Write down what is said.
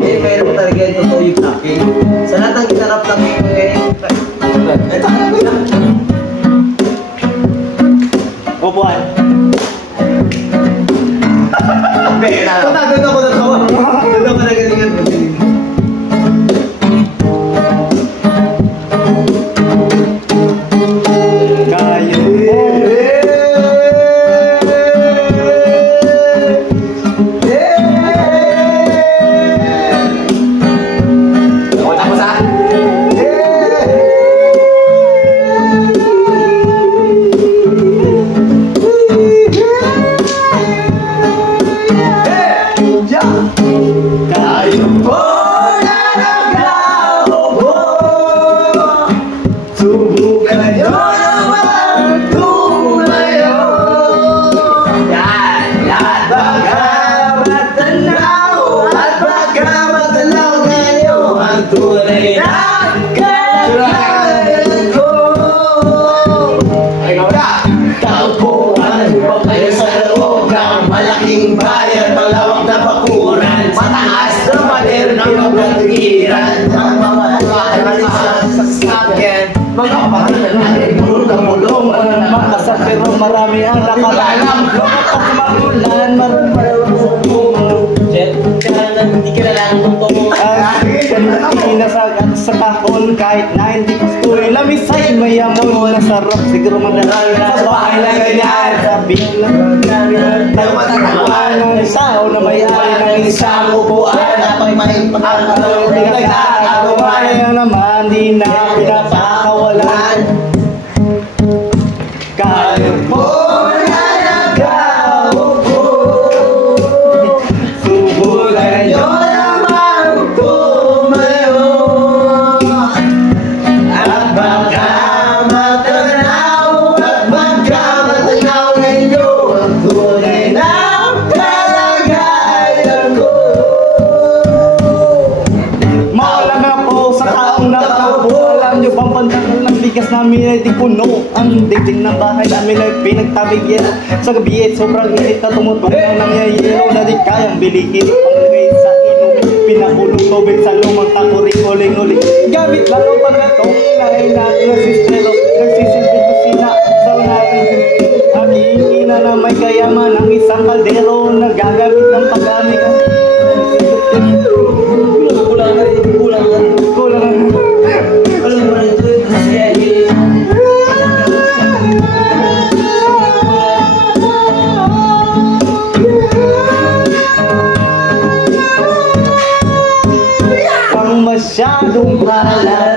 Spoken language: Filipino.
Eh, mayroon talaga yung totoo yung tapping. Sa lahat ng ginarap lang eh. Ito, ano ba? Upuan. Doon ako natawa. Doon ako nagalingan. Malaking bayan, malawak na bakuran, mataas na pader ng magaliran, ang mga sakyan, mga pangalan natin, mulong Makasal pero marami ang nakalalam. Kapag magulan, Hindi ka na lang totoo. Inasagat sa kahon kahit na hindi gusto'y lamisay mayamon na sarap siguro magdalal sa bahay na ganyan. Sabi lang tayo matatawa ng sao na may-ari ng isang upuan at may pinagagawa naman di na pinapakawalan. Kaya po na nagkaupo, subukan nyo naman tumayo at baka matanaw at baka matanaw ninyo ang tunay na kalagayan ko. Maulang na po sa taong nakaupo. Alam nyo bang pantangal ng bigas namin ay di puno? Ang dingding ng bahay namin ay pinagtabig yelo. Sa gabi ay sobrang init na tumutunaw ng yayelo na di kayang bilihin. Panglagay sa inom, pinahulong tubig sa lumang takuring uling-uling. Gamit lang ang pagkatong nanay natin ng sistero, nagsisilbing kusina sa unahin. Aking ina na may kayaman ang isang kaldero, nagagamit ng paggamit. Kulang. Alam mo na ito yung kasi Pang masyadong malalim.